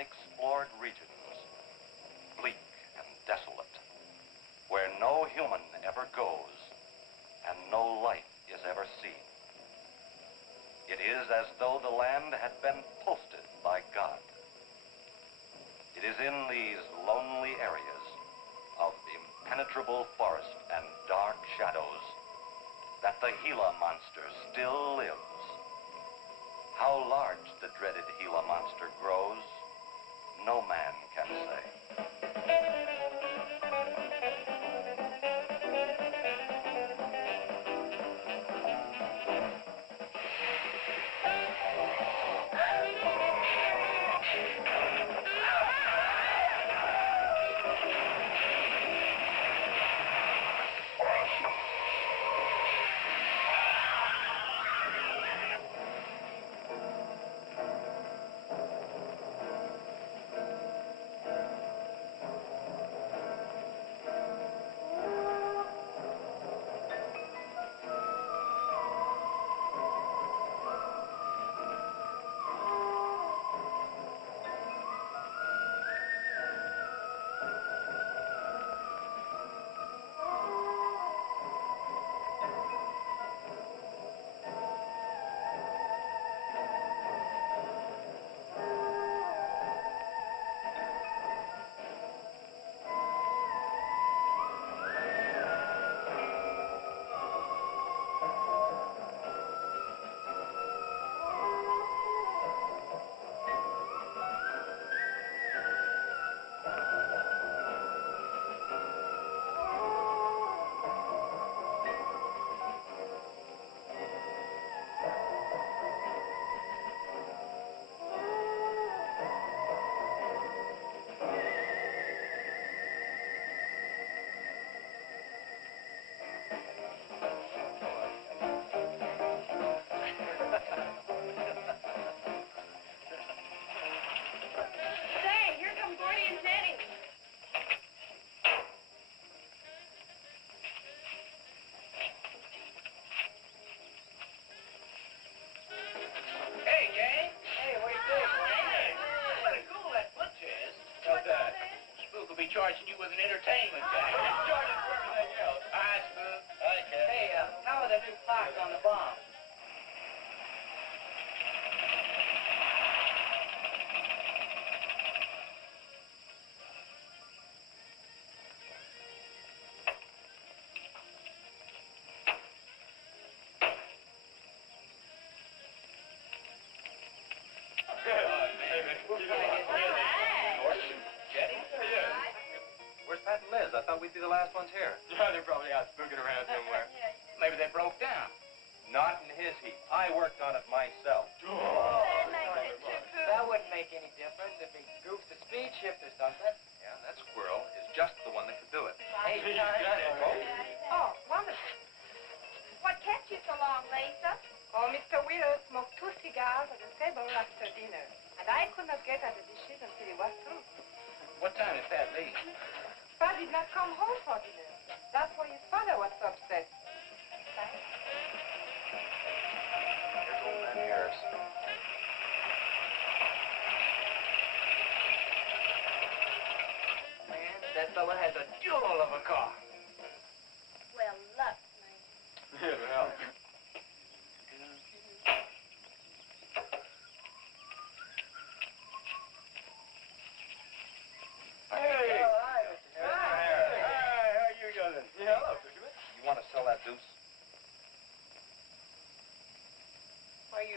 unexplored regions, bleak and desolate, where no human ever goes and no life is ever seen. It is as though the land had been posted by God. It is in these lonely areas of impenetrable forest and dark shadows that the Gila monster still lives. How large the dreaded Gila monster grows, no man can say. Charging you with an entertainment thing. Charging for everything else. Hi, Spook. Hi, Ken. Hey, how are the new clocks on the bomb? I thought we'd be the last ones here. Yeah, they're probably out spooking around somewhere. Maybe they broke down. Not in his heat. I worked on it myself. Oh. That wouldn't make any difference if he goofed the speed shift or something. Yeah, that squirrel is just the one that could do it. Hey, He's got it. Oh, wonderful. What kept you so long, Lisa? Oh, Mr. Wheeler smoked 2 cigars at the table after dinner, and I could not get at the dishes until he was through. What time did Pat leave? Pat did not come home for dinner. That's why his father was so upset. Here's old man Harris. Man, that fella has a jewel of a car. Well, luck, man. Yeah, well.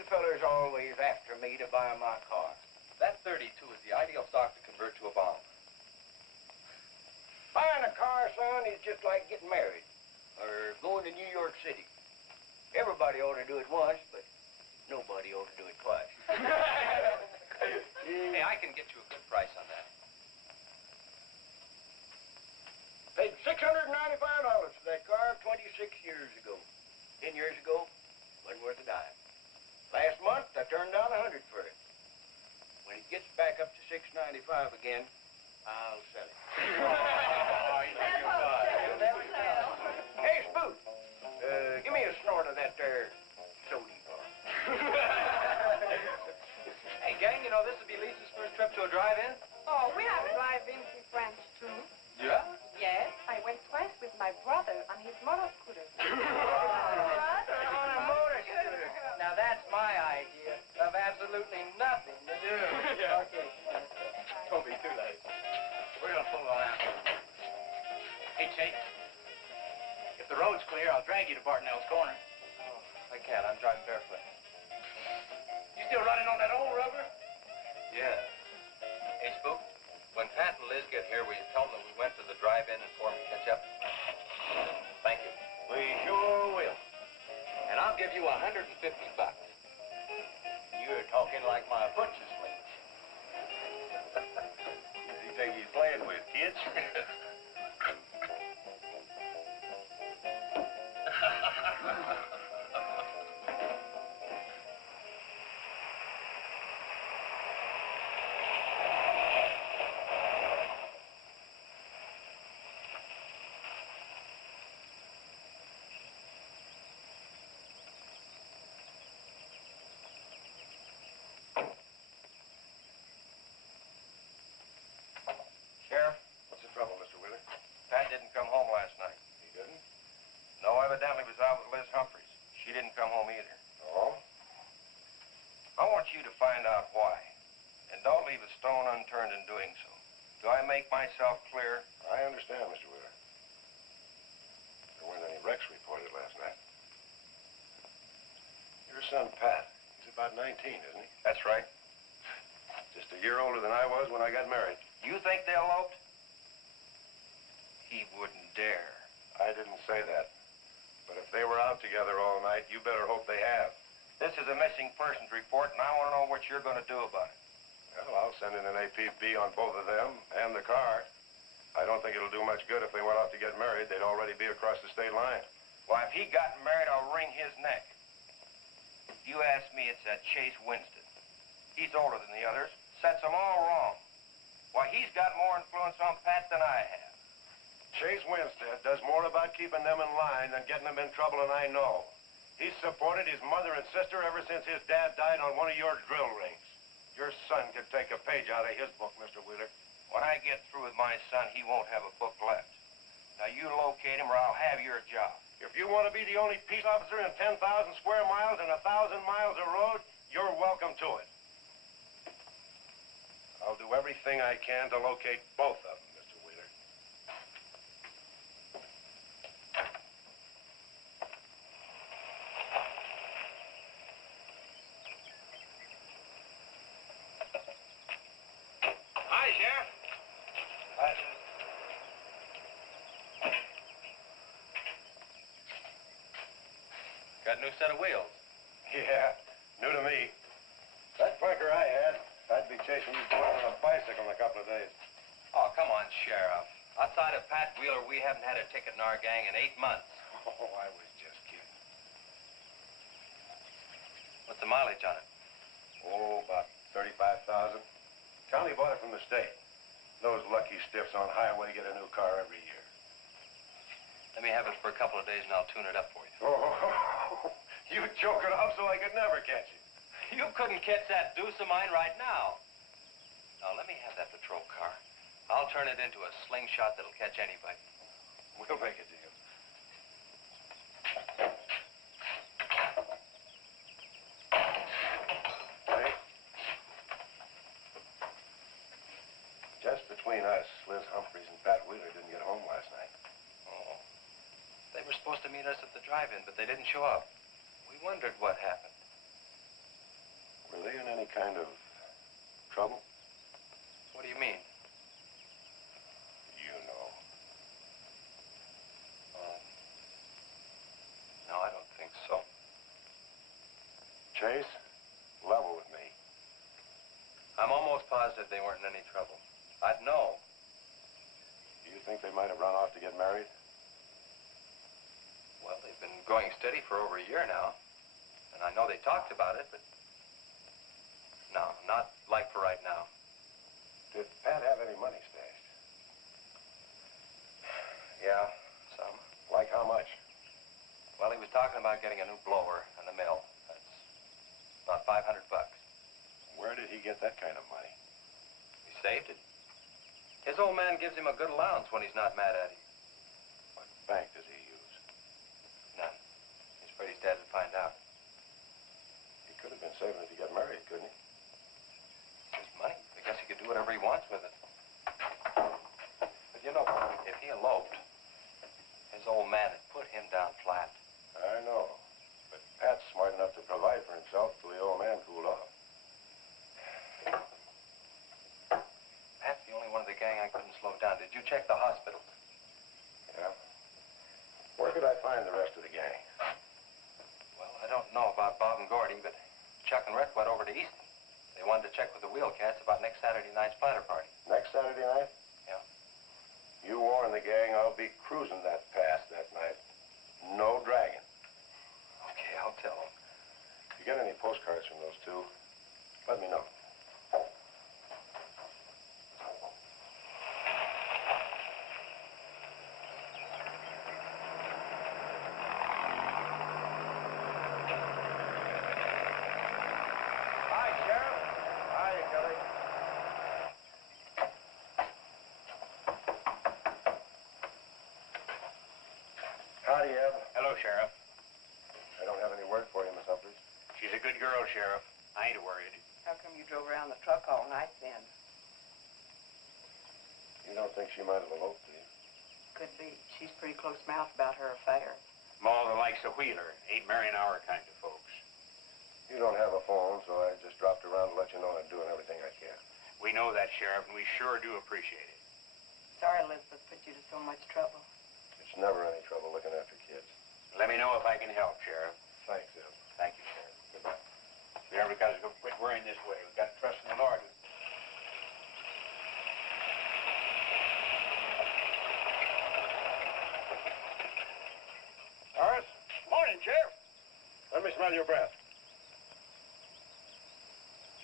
Fellas always after me to buy my car. That 32 is the ideal stock to convert to a bomb. Buying a car, son, is just like getting married or going to New York City. Everybody ought to do it once, but nobody ought to do it twice. Hey, I can get you a good price on that. Paid $695 for that car 26 years ago. 10 years ago, wasn't worth a dime. Last month, I turned down $100 for it. When it gets back up to $695 again, I'll sell it. Hey, Spook, give me a snort of that there sodium. know this would be Lisa's first trip to a drive-in? Oh, we have drive-ins in France, too. Yeah? Yes, I went twice with my brother on his motor scooter. Brother on a motor scooter. Now that's my idea of absolutely nothing to do. Yeah. Okay. Don't be too late. We're gonna pull on out. Hey, Chase. If the road's clear, I'll drag you to Bartonell's corner. Oh, I can't. I'm driving barefoot. You still running on that old rubber? Yeah. Hey, Spook, when Pat and Liz get here, will you tell them that we went to the drive-in and for them to catch up? Thank you. We sure will. And I'll give you $150. You're talking like my butcher's mate. Does he think he's playing with, kids? Sheriff, What's the trouble, Mr. Wheeler? Pat didn't come home last night. He didn't? No, evidently was out with Liz Humphreys. She didn't come home either. Oh? I want you to find out why. And don't leave a stone unturned in doing so. Do I make myself clear? I understand, Mr. Wheeler. There weren't any wrecks reported last night. Your son, Pat, he's about 19, isn't he? That's right. Just a year older than I was when I got married. You think they eloped? He wouldn't dare. I didn't say that. But if they were out together all night, you better hope they have. This is a missing persons report, and I want to know what you're going to do about it. Well, I'll send in an APB on both of them and the car. I don't think it'll do much good if they went off to get married. They'd already be across the state line. Why, if he got married, I'll wring his neck. You ask me, it's that Chase Winston. He's older than the others. Sets them all wrong. Why, he's got more influence on Pat than I have. Chase Winstead does more about keeping them in line than getting them in trouble, and I know. He's supported his mother and sister ever since his dad died on one of your drill rings. Your son could take a page out of his book, Mr. Wheeler. When I get through with my son, he won't have a book left. Now, you locate him or I'll have your job. If you want to be the only peace officer in 10,000 square miles and 1,000 miles of road, you're welcome to it. I'll do everything I can to locate both of them, Mr. Wheeler. Hi, Sheriff. Got a new set of wheels. Yeah, new to me. That bunker I had, I'd be chasing you boys on a bicycle in a couple of days. Oh, come on, Sheriff. Outside of Pat Wheeler, we haven't had a ticket in our gang in 8 months. Oh, I was just kidding. What's the mileage on it? Oh, about 35,000. County bought it from the state. Those lucky stiffs on highway get a new car every year. Let me have it for a couple of days and I'll tune it up for you. Oh, you choke it off so I could never catch you. You couldn't catch that deuce of mine right now. Now, let me have that patrol car. I'll turn it into a slingshot that'll catch anybody. We'll make a deal. Hey. Just between us, Liz Humphreys and Pat Wheeler didn't get home last night. Oh. They were supposed to meet us at the drive-in, but they didn't show up. We wondered what happened. Were they in any kind of trouble? What do you mean? You know. No, I don't think so. Chase, level with me. I'm almost positive they weren't in any trouble. I'd know. Do you think they might have run off to get married? Well, they've been going steady for over a year now. And I know they talked about it, but... No, not like for right now. Did Pat have any money stashed? Yeah, some. Like how much? Well, he was talking about getting a new blower and a mill. That's about $500. Where did he get that kind saved it. His old man gives him a good allowance when he's not mad at him. What bank does he use? None. He's afraid his dad would find out. He could have been saving it to get married, couldn't he? It's his money. I guess he could do whatever he wants with it. But you know, if he eloped, his old man had put him down flat. I know. But Pat's smart enough to provide for himself till the old man cooled off. Pat's the only one of the gang I couldn't slow down. Did you check the hospitals? Yeah? Where could I find the rest of the gang? Well, I don't know about Bob and Gordy, but Chuck and Rhett went over to Easton. They wanted to check with the wheel cats about next Saturday night's splatter party. Next Saturday night? Yeah. You warn the gang I'll be cruising that pass that night. No dragging. Okay, I'll tell them. If you get any postcards from those two, let me know. Hi, Sheriff. Hi, Kelly. Howdy, Eb. Hello, Sheriff. I don't have any word for you, Miss Humphries. She's a good girl, Sheriff. I ain't worried. How come you drove around the truck all night then? You don't think she might have eloped, do you? Could be. She's pretty close-mouthed about her affair. Ma, the likes of Wheeler ain't marrying our kind of folks. You don't have a phone, so I just dropped around to let you know I'm doing everything I can. We know that, Sheriff, and we sure do appreciate it. Sorry Elizabeth put you to so much trouble. It's never any trouble looking after kids. Let me know if I can help, Sheriff. Thanks, Eb. Thank you, Sheriff. Goodbye. We never got to quit worrying this way. We've got to trust in the Lord. Horace? Morning, Sheriff. Let me smell your breath.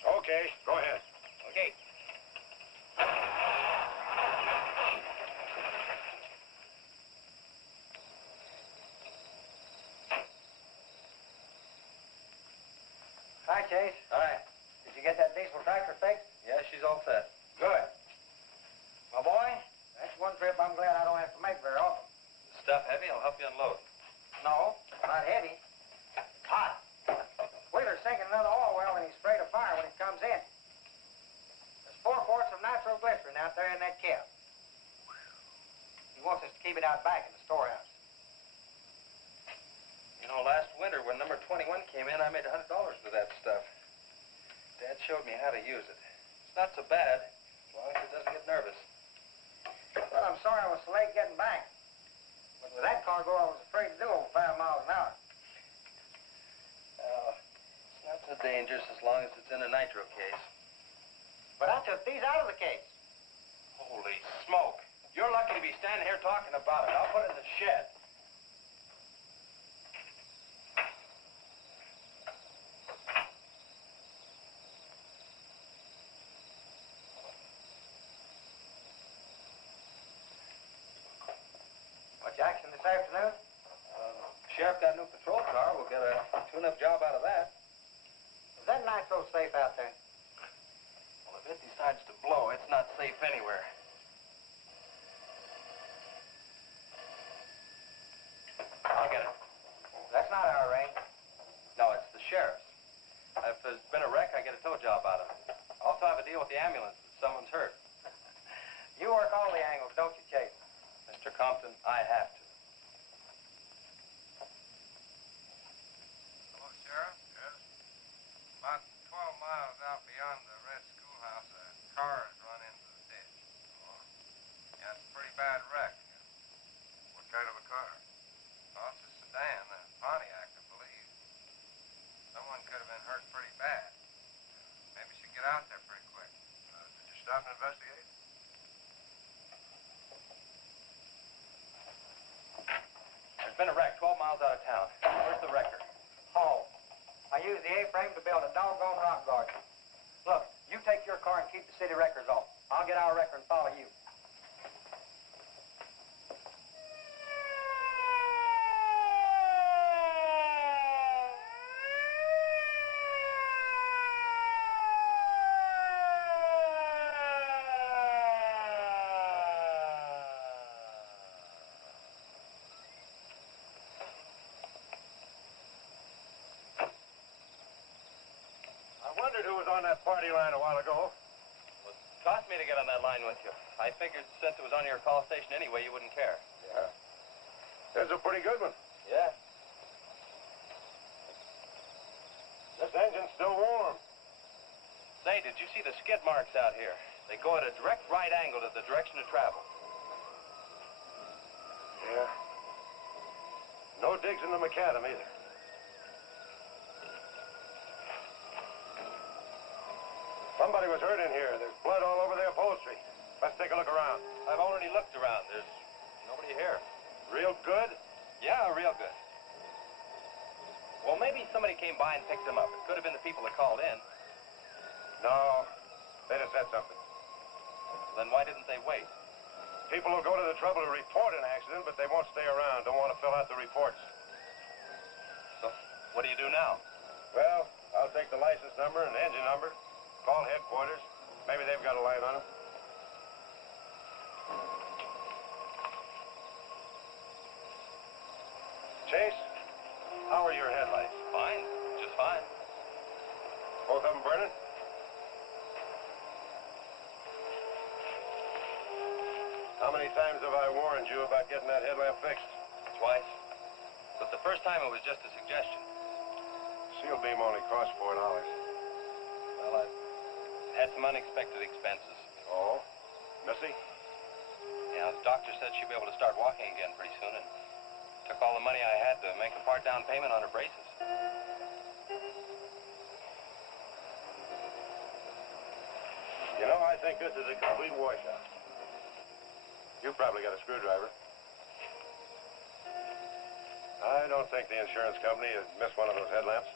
Okay, go ahead. Okay. Hi, Chase. Hi. Did you get that diesel tractor fixed? Yeah, she's all set. Good. My boy, that's one trip I'm glad I don't have to make very often. The stuff heavy? I'll help you unload. No, not heavy. It's hot. Wheeler's sinking another oil well and he's afraid of fire when it comes in. There's 4 quarts of nitroglycerin out there in that cab. He wants us to keep it out back in the storehouse. You know, last winter when number 21 came in, I made $100 with that stuff. Dad showed me how to use it. It's not so bad, as long as it doesn't get nervous. Well, I'm sorry I was so late getting back. But with that cargo, I was afraid to do over 5 miles an hour. It's not so dangerous as long as it's in a nitro case. But I took these out of the case. Holy smoke. You're lucky to be standing here talking about it. I'll put it in the shed. Much action this afternoon? Sheriff got a new patrol car. We'll get a tune-up job out of that. Is that nitro safe out there? Well, if it decides to blow, it's not safe anywhere. I'll get it. That's not our range. No, it's the sheriff's. If there's been a wreck, I get a tow job out of it. I also have a deal with the ambulance if someone's hurt. You work all the angles, don't you, Chase? Mr. Compton, I have to. Hello, Sheriff. Yes. About 12 miles out beyond the red schoolhouse, a car has run into the ditch. Oh. Yeah, it's a pretty bad wreck. What kind of a car? Oh, it's a sedan, a Pontiac, I believe. Someone could have been hurt pretty bad. Maybe we should get out there pretty quick. Did you stop and investigate? There's been a wreck 12 miles out of town. Where's the wrecker? Oh. I used the A-frame to build a doggone rock garden. Look, you take your car and keep the city wreckers off. I'll get our wrecker and follow you. wondered who was on that party line a while ago. Well, it cost me to get on that line with you. I figured since it was on your call station anyway, you wouldn't care. Yeah. That's a pretty good one. Yeah. This engine's still warm. Say, did you see the skid marks out here? They go at a direct right angle to the direction of travel. Yeah. No digs in the macadam either. Somebody was hurt in here. There's blood all over the upholstery. Let's take a look around. I've already looked around. There's nobody here. Real good? Yeah, real good. Well, maybe somebody came by and picked them up. It could have been the people that called in. No. They'd have said something. Then why didn't they wait? People will go to the trouble to report an accident, but they won't stay around. Don't want to fill out the reports. So, what do you do now? Well, I'll take the license number and engine number, call headquarters. Maybe they've got a line on them. Chase, how are your headlights? Fine. Just fine. Both of them burning? How many times have I warned you about getting that headlamp fixed? Twice. But the first time it was just a suggestion. Seal beam only costs $4. Well, I've had some unexpected expenses. Oh? Missy? Yeah, the doctor said she'd be able to start walking again pretty soon, and took all the money I had to make a part down payment on her braces. You know, I think this is a complete washout. You probably got a screwdriver. I don't think the insurance company has missed one of those headlamps.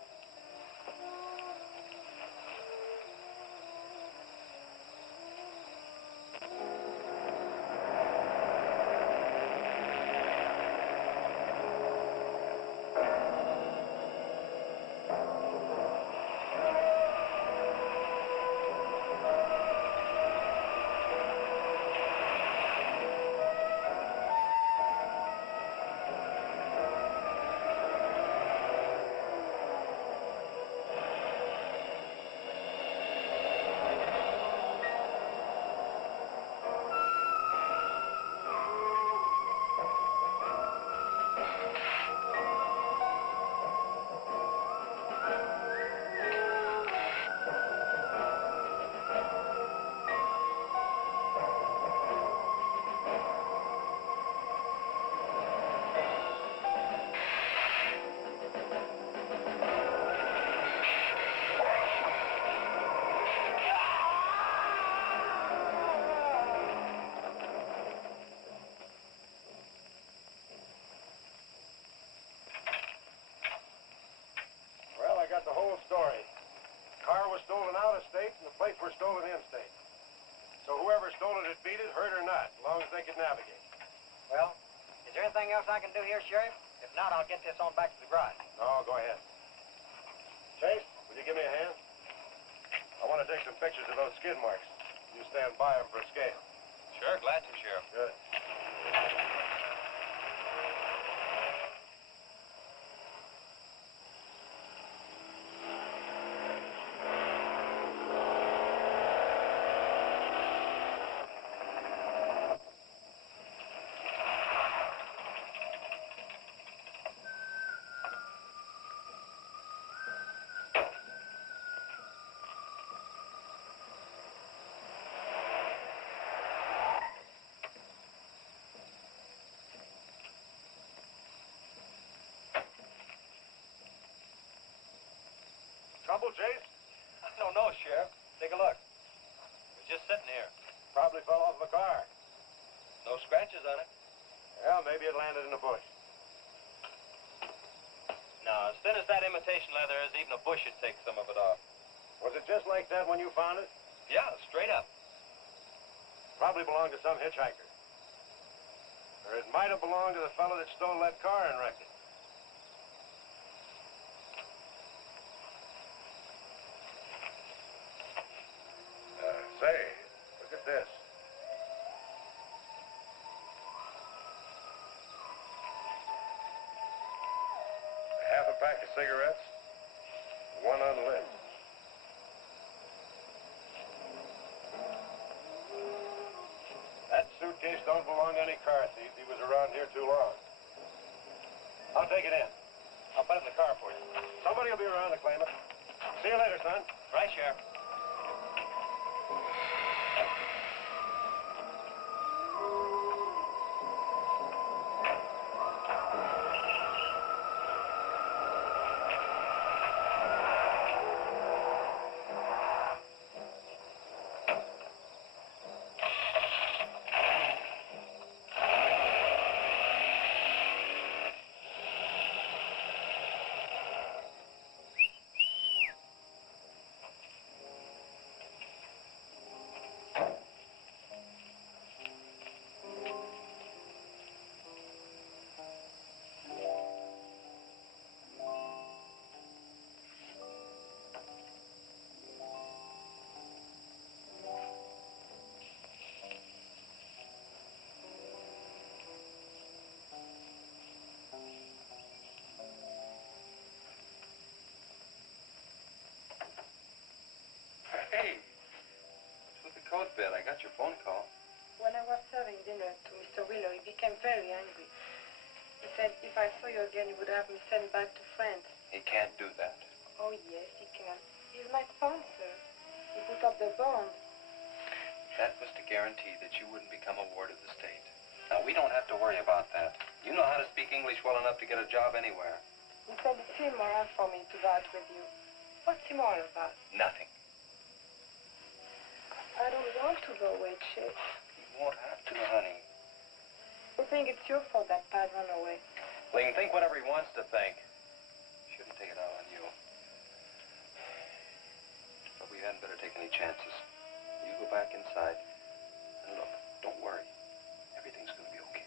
Well, I got the whole story. Car was stolen out of state and the plates were stolen in state. So whoever stole it had beat it, hurt or not, as long as they could navigate. Well, is there anything else I can do here, Sheriff? If not, I'll get this on back to the garage. No, go ahead. Chase, will you give me a hand? I want to take some pictures of those skid marks. You stand by them for a scale. Sure, glad to, Sheriff. Good. Trouble, Chase? I don't know, Sheriff. Take a look. It was just sitting here. Probably fell off the car. No scratches on it. Well, maybe it landed in a bush. No, as thin as that imitation leather is, even a bush would take some of it off. Was it just like that when you found it? Yeah, straight up. Probably belonged to some hitchhiker. Or it might have belonged to the fellow that stole that car and wrecked it. Say, look at this. Half a pack of cigarettes, one unlit. case don't belong to any car thief. He was around here too long. I'll take it in. I'll put it in the car for you. Somebody will be around to claim it. See you later, son. Right, Sheriff. Hey, what's with the coat bed? I got your phone call. When I was serving dinner to Mr. Wheeler, he became very angry. He said if I saw you again, he would have me sent back to France. He can't do that. Oh, yes, he can. He's my sponsor. He put up the bond. That was to guarantee that you wouldn't become a ward of the state. Now, we don't have to worry about that. You know how to speak English well enough to get a job anywhere. He said it's immoral for me to go out with you. What's immoral about? Nothing. I don't want to go away, Chick. You won't have to, honey. I think it's your fault that Pat ran away. Well, he can think whatever he wants to think. Shouldn't take it out on you. But we hadn't better take any chances. You go back inside. And look, don't worry. Everything's going to be okay.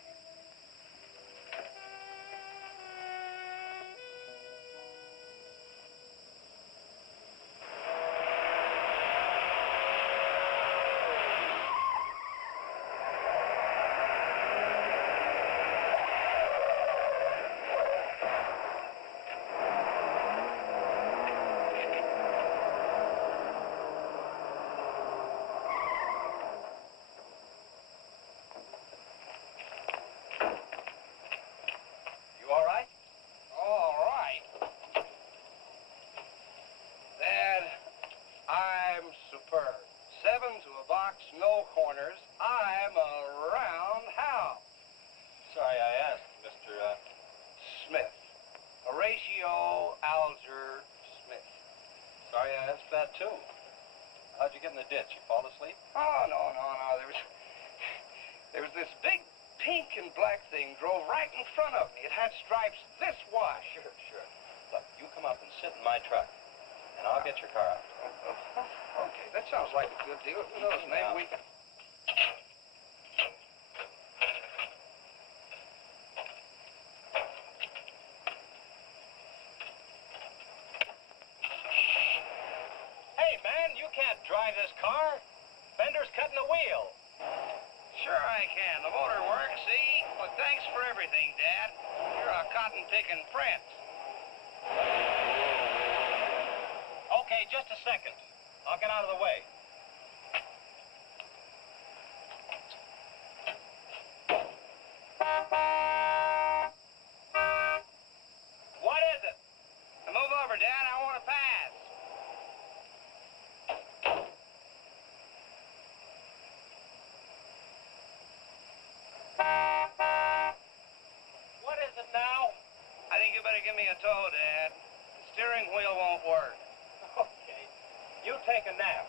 How'd you get in the ditch? You fall asleep? Oh, no. There was this big pink and black thing drove right in front of me. It had stripes this wide. Sure. Look, you come up and sit in my truck, and I'll get your car out. Okay, that sounds like a good deal. Who knows, maybe we can... Hey, man, you can't drive this car. Bender's cutting the wheel. Sure I can. The motor works, see? Well, thanks for everything, Dad. You're a cotton-picking friend. Okay, just a second. I'll get out of the way. What is it? Move over, Dad. I want to pass. What is it now? I think you better give me a tow, Dad. The steering wheel won't work. Okay. You take a nap.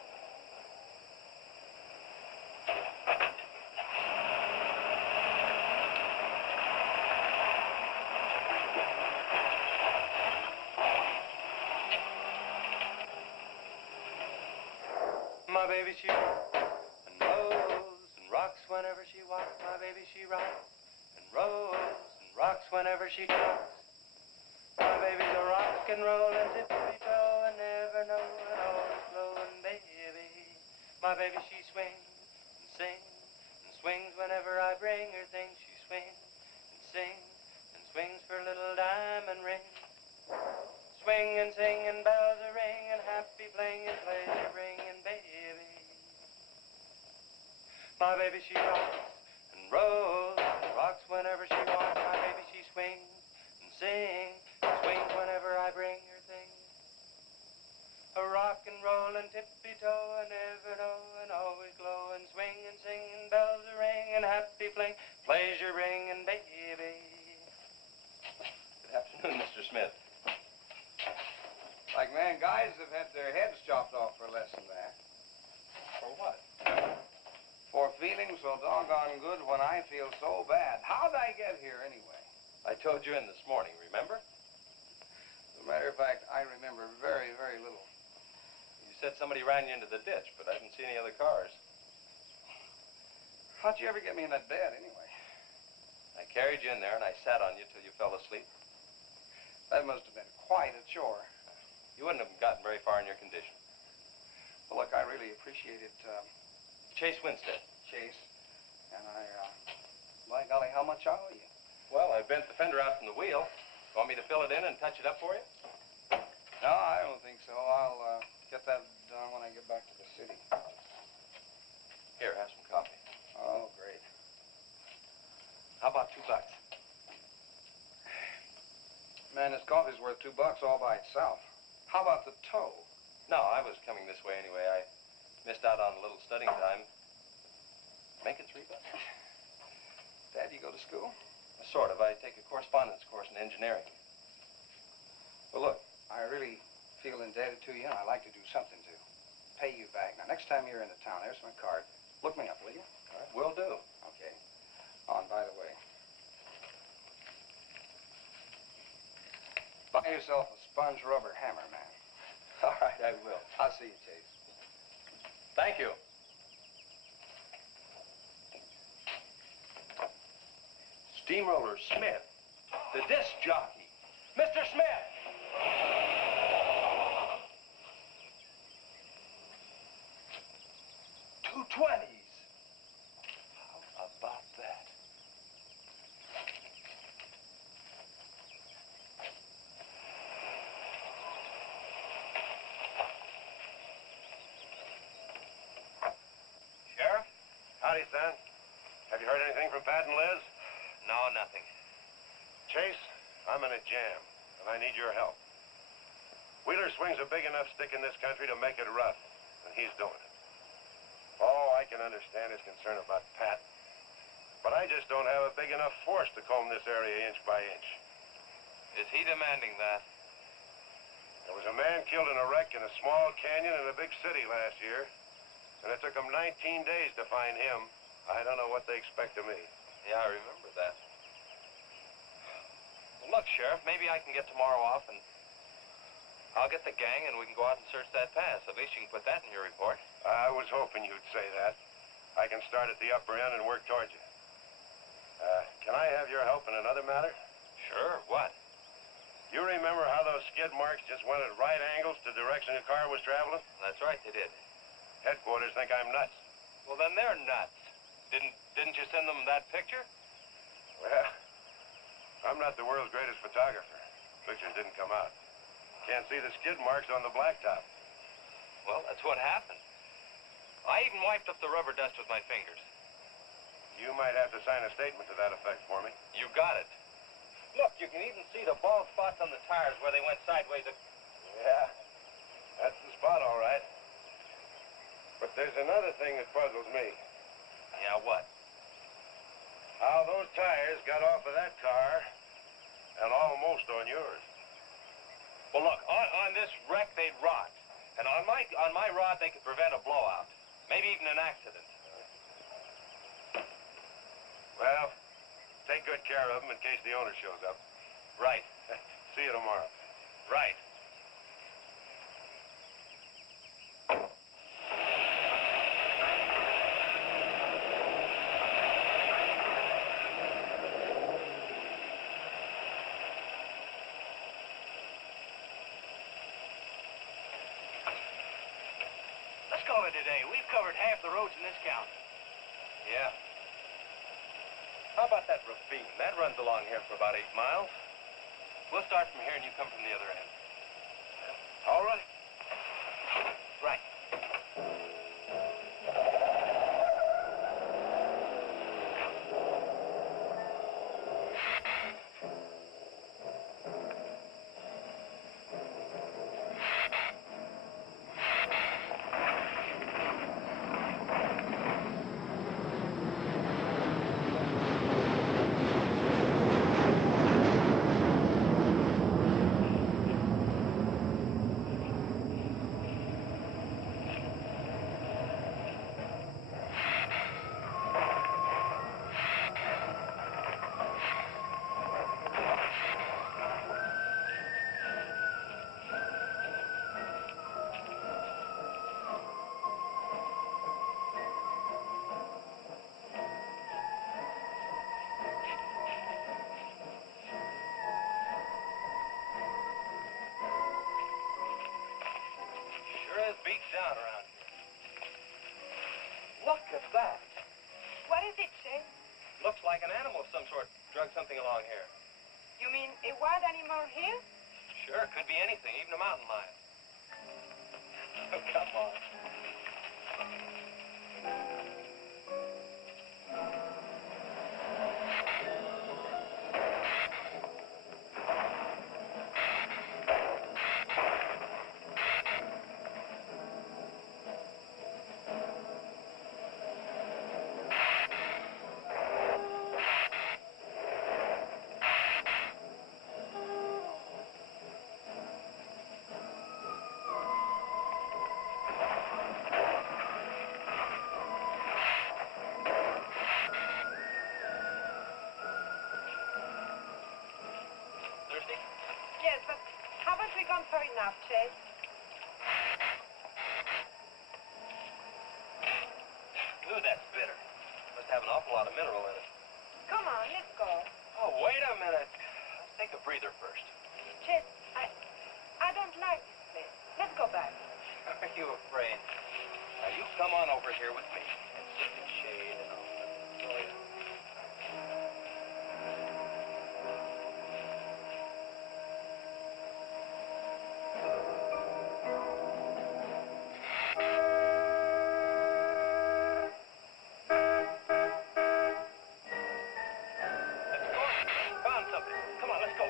My baby, she and rolls and rocks whenever she walks. My baby, she rocks and rolls and rocks whenever she talks. My baby's a rock and rollin' tippy-toe and never know and always blowin' baby. My baby, she swings and sings and swings whenever I bring her things. She swings and sings and swings for little diamond rings. Swing and sing and bells a ring and happy fling and pleasure bringing baby. My baby, she rocks and rolls and rocks whenever she walks. My baby, she swings and sings, swings whenever I bring her things. A rock and roll and tippy-toe and ever know and always glow and swing and sing and bells a ring and happy fling, pleasure ring and baby. Good afternoon, Mr. Smith. Like man, guys have had their heads chopped off for less than that. For what? For feeling so doggone good when I feel so bad. How'd I get here anyway? I told you in this morning, remember? As a matter of fact, I remember very, very little. You said somebody ran you into the ditch, but I didn't see any other cars. How'd you ever get me in that bed anyway? I carried you in there and I sat on you till you fell asleep. That must have been quite a chore. You wouldn't have gotten very far in your condition. Well, look, I really appreciate it, Chase Winstead. Chase. And by golly, how much I owe you? Well, I bent the fender out from the wheel. Want me to fill it in and touch it up for you? No, I don't think so. I'll get that done when I get back to the city. Here, have some coffee. Oh, great. How about $2? Man, this coffee's worth $2 all by itself. How about the tow? No, I was coming this way anyway. I missed out on a little studying time. Make it $3. Dad, you go to school? Sort of. I take a correspondence course in engineering. Well, look, I really feel indebted to you, and I'd like to do something to pay you back. Now, next time you're in the town, there's my card. Look me up, will you? All right, will do. Okay. Oh, and by the way, buy yourself a sponge rubber hammer, man. All right, I will. I'll see you, Chase. Thank you. Steamroller Smith, the disc jockey. Mr. Smith! 220s. How about that? Sheriff? Howdy, son. Have you heard anything from Pat and Liz? No, nothing. Chase, I'm in a jam, and I need your help. Wheeler swings a big enough stick in this country to make it rough, and he's doing it. Oh, I can understand his concern about Pat, but I just don't have a big enough force to comb this area inch by inch. Is he demanding that? There was a man killed in a wreck in a small canyon in a big city last year, and it took them 19 days to find him. I don't know what they expect of me. Yeah, I remember that. Well, look, Sheriff, maybe I can get tomorrow off and I'll get the gang and we can go out and search that pass. At least you can put that in your report. I was hoping you'd say that. I can start at the upper end and work towards you. Can I have your help in another matter? Sure, what? You remember how those skid marks just went at right angles to the direction the car was traveling? That's right, they did. Headquarters think I'm nuts. Well, then they're nuts. Didn't you send them that picture? Well, I'm not the world's greatest photographer. Pictures didn't come out. Can't see the skid marks on the blacktop. Well, that's what happened. I even wiped up the rubber dust with my fingers. You might have to sign a statement to that effect for me. You got it. Look, you can even see the bald spots on the tires where they went sideways. Yeah, that's the spot, all right. But there's another thing that puzzles me. Yeah, what? How those tires got off of that car and almost on yours. Well, look, on this wreck, they'd rot. And on my rod, they could prevent a blowout. Maybe even an accident. Well, take good care of them in case the owner shows up. Right. See you tomorrow. Right. Let's call it a day. We've covered half the roads in this county. Yeah. How about that ravine? That runs along here for about 8 miles. We'll start from here and you come from the other end. All right. Right. beat down around here. Look at that. What is it, Chase? Looks like an animal of some sort drug something along here. You mean a wild animal here? Sure, could be anything, even a mountain lion. Oh, come on. Thirsty? Yes, but how much we gone for enough, Chase? Ooh, that's bitter. Must have an awful lot of mineral in it. Come on, let's go. Oh, wait a minute. Let's take a breather first. Chase, I don't like this place. Let's go back. Are you afraid? Now, you come on over here with me and sit in shade and all that. Oh, yeah. Let's go. Found something. Come on, let's go.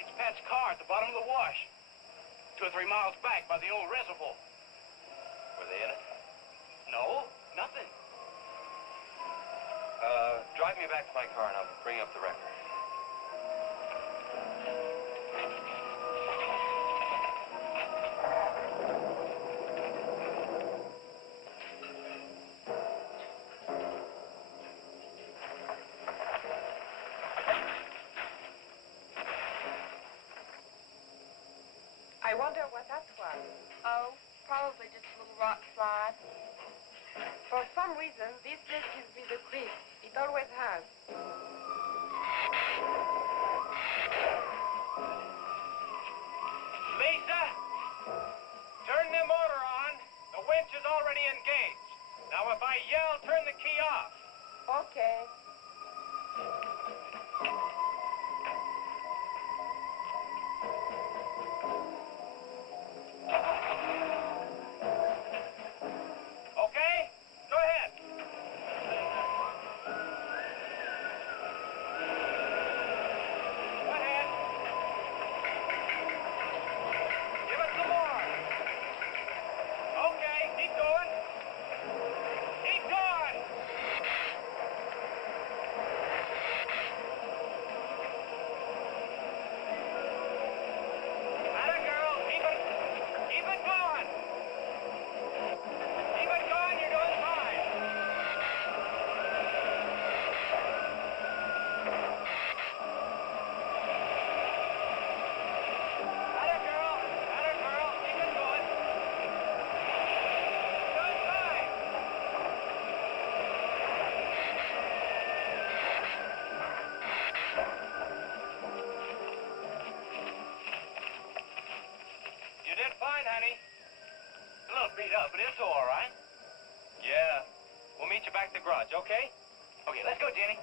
It's Pat's car at the bottom of the wash. 2 or 3 miles back by the old reservoir. Were they in it? No, nothing. Drive me back to my car and I'll bring up the record. I wonder what that was. Oh, probably just a little rock slide. For some reason, this place gives me the creep. It always has. Lisa, turn the motor on. The winch is already engaged. Now, if I yell, turn the key off. Okay. Okay? Go ahead. Go ahead. Give it some more. Okay, keep going. Keep going. Atta girl, keep it going. Keep it going, you're doing fine. Atta girl, keep it going. Doing fine. You did fine, honey. A little beat up, but it's all right. Yeah. We'll meet you back at the garage, okay? Okay, let's go, Jenny.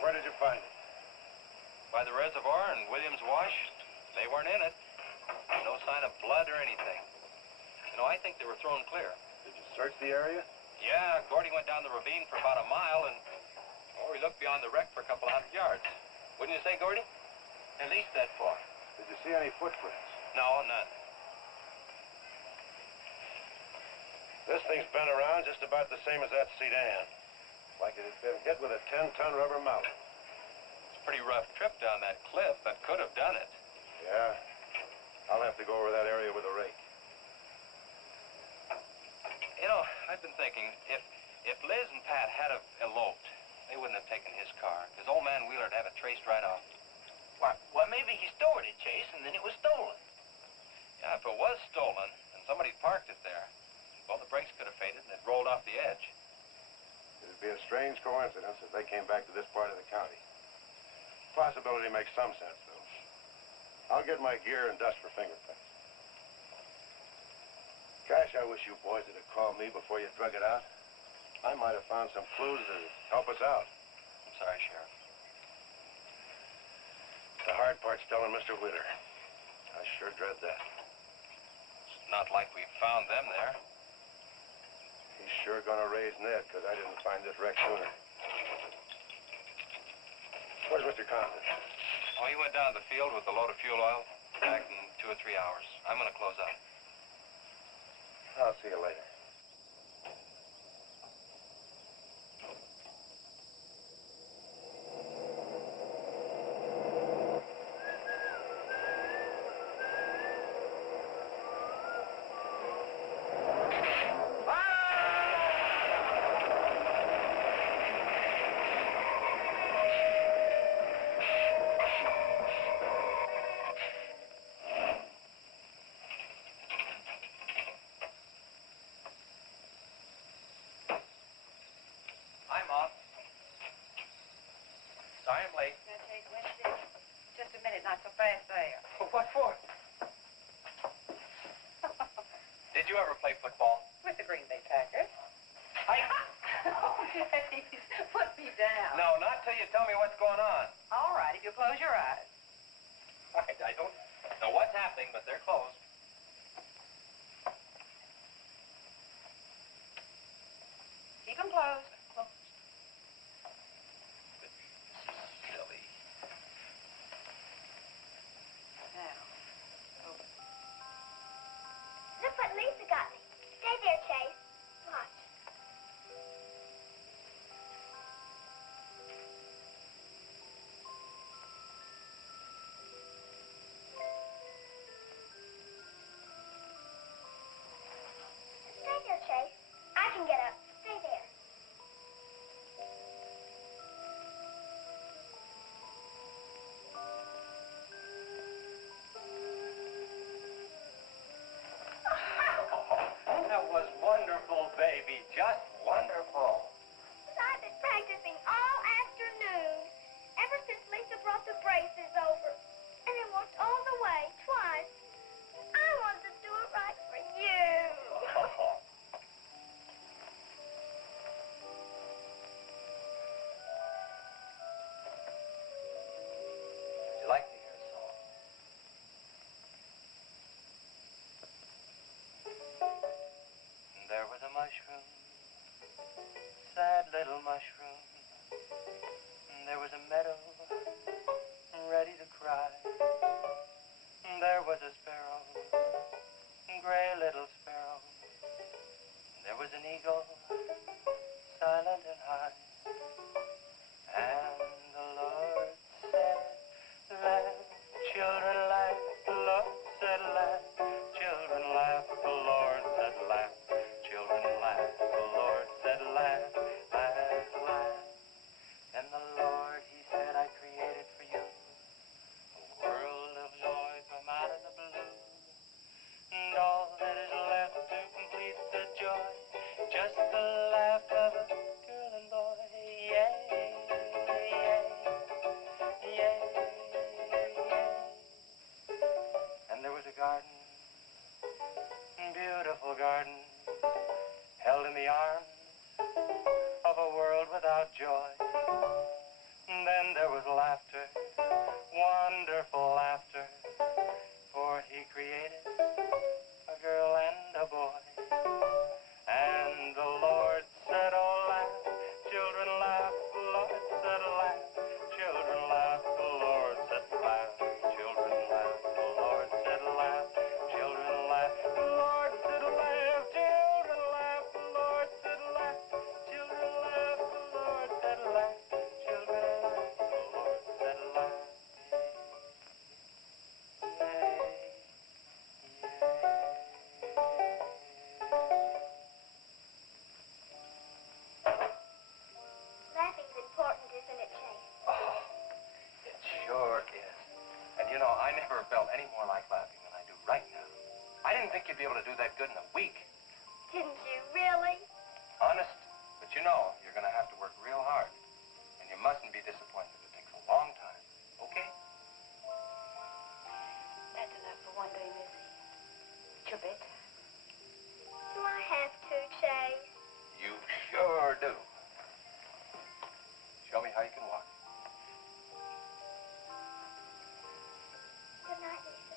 Where did you find it? By the reservoir and Williams Wash. They weren't in it. No sign of blood mud or anything. You know, I think they were thrown clear. Did you search the area? Yeah, Gordy went down the ravine for about a mile and, oh, he looked beyond the wreck for a couple of 100 yards. Wouldn't you say, Gordy? At least that far. Did you see any footprints? No, none. This thing's been around just about the same as that sedan. Like it had been hit with a 10-ton rubber mallet. It's a pretty rough trip down that cliff, but could have done it. Yeah. I'll have to go over that area with a rake. You know, I've been thinking, if Liz and Pat had have eloped, they wouldn't have taken his car, because old man Wheeler'd have it traced right off. Well, maybe he stored it, Chase, and then it was stolen. Yeah, if it was stolen, and somebody parked it there, well, the brakes could have faded and it rolled off the edge. It'd be a strange coincidence if they came back to this part of the county. Possibility makes some sense, though. I'll get my gear and dust for fingerprints. Gosh, I wish you boys would have called me before you drug it out. I might have found some clues to help us out. I'm sorry, Sheriff. The hard part's telling Mr. Wheeler. I sure dread that. It's not like we found them there. He's sure gonna raise Ned, because I didn't find this wreck sooner. Where's Mr. Compton? Oh, he went down to the field with a load of fuel oil. Back in 2 or 3 hours. I'm gonna close up. I'll see you later. I'm off. Sorry I'm late. Chase, Wednesday. Just a minute, not so fast there. What for? Did you ever play football? With the Green Bay Packers. I... Oh, Chase, put me down. No, not till you tell me what's going on. All right, if you close your eyes. I don't know what's happening, but they're closed. Keep them closed. Silly. Now. Look what Lisa got me. Stay there, Chase. Watch. never felt any more like laughing than I do right now. I didn't think you'd be able to do that good in a week. Didn't you really? Honest. But you know, you're going to have to work real hard. And you mustn't be disappointed. It takes a long time. Okay? That's enough for one day, Missy. You bet. Do I have to, Chase? You sure do. Show me how you can walk. Good night, Lisa.